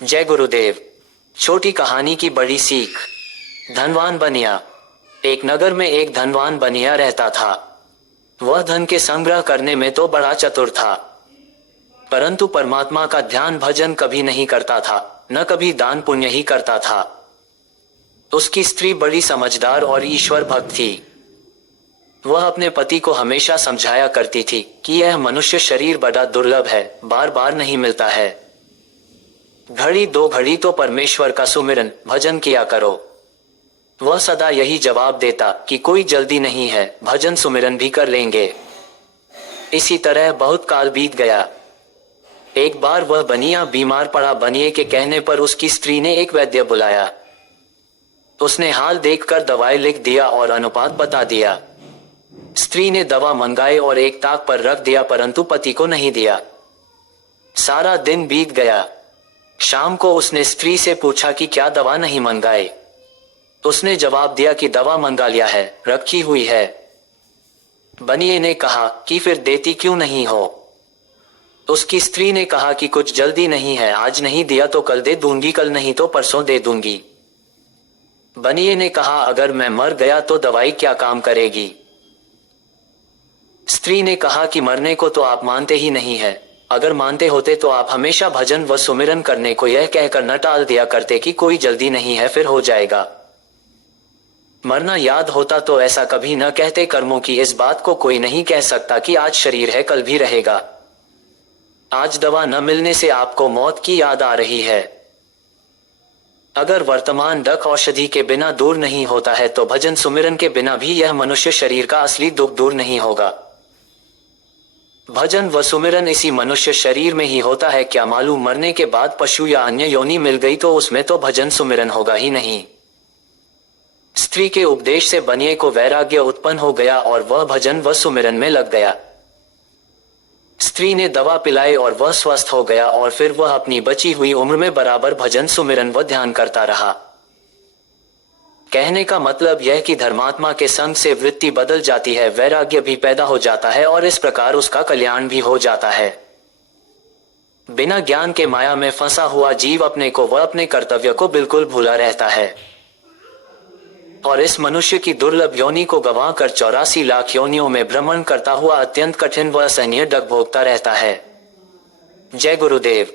जय गुरुदेव। छोटी कहानी की बड़ी सीख। धनवान बनिया। एक नगर में एक धनवान बनिया रहता था। वह धन के संग्रह करने में तो बड़ा चतुर था, परंतु परमात्मा का ध्यान भजन कभी नहीं करता था, न कभी दान पुण्य ही करता था। उसकी स्त्री बड़ी समझदार और ईश्वर भक्त थी। वह अपने पति को हमेशा समझाया करती थी कि यह मनुष्य शरीर बड़ा दुर्लभ है, बार बार नहीं मिलता है। घड़ी दो घड़ी तो परमेश्वर का सुमिरन भजन किया करो। वह सदा यही जवाब देता कि कोई जल्दी नहीं है, भजन सुमिरन भी कर लेंगे। इसी तरह बहुत काल बीत गया। एक बार वह बनिया बीमार पड़ा। बनिए के कहने पर उसकी स्त्री ने एक वैद्य बुलाया। उसने हाल देखकर दवाई लिख दिया और अनुपात बता दिया। स्त्री ने दवा मंगाई और एक ताक पर रख दिया, परंतु पति को नहीं दिया। सारा दिन बीत गया। शाम को उसने स्त्री से पूछा कि क्या दवा नहीं मंगाई। उसने जवाब दिया कि दवा मंगा लिया है, रखी हुई है। बनिए ने कहा कि फिर देती क्यों नहीं हो। उसकी स्त्री ने कहा कि कुछ जल्दी नहीं है, आज नहीं दिया तो कल दे दूंगी, कल नहीं तो परसों दे दूंगी। बनिए ने कहा अगर मैं मर गया तो दवाई क्या काम करेगी। स्त्री ने कहा कि मरने को तो आप मानते ही नहीं है, अगर मानते होते तो आप हमेशा भजन व सुमिरन करने को यह कहकर न टाल दिया करते कि कोई जल्दी नहीं है, फिर हो जाएगा। मरना याद होता तो ऐसा कभी न कहते। कर्मों की इस बात को कोई नहीं कह सकता कि आज शरीर है कल भी रहेगा। आज दवा न मिलने से आपको मौत की याद आ रही है। अगर वर्तमान दुख औषधि के बिना दूर नहीं होता है तो भजन सुमिरन के बिना भी यह मनुष्य शरीर का असली दुख दूर नहीं होगा। भजन व सुमिरन इसी मनुष्य शरीर में ही होता है। क्या मालूम मरने के बाद पशु या अन्य योनि मिल गई तो उसमें तो भजन सुमिरन होगा ही नहीं। स्त्री के उपदेश से बनिए को वैराग्य उत्पन्न हो गया और वह भजन व सुमिरन में लग गया। स्त्री ने दवा पिलाई और वह स्वस्थ हो गया और फिर वह अपनी बची हुई उम्र में बराबर भजन सुमिरन व ध्यान करता रहा। कहने का मतलब यह कि धर्मात्मा के संग से वृत्ति बदल जाती है, वैराग्य भी पैदा हो जाता है और इस प्रकार उसका कल्याण भी हो जाता है। बिना ज्ञान के माया में फंसा हुआ जीव अपने को व अपने कर्तव्य को बिल्कुल भूला रहता है और इस मनुष्य की दुर्लभ योनि को गंवाकर 84 लाख योनियों में भ्रमण करता हुआ अत्यंत कठिन व असहनीय दुख भोगता रहता है। जय गुरुदेव।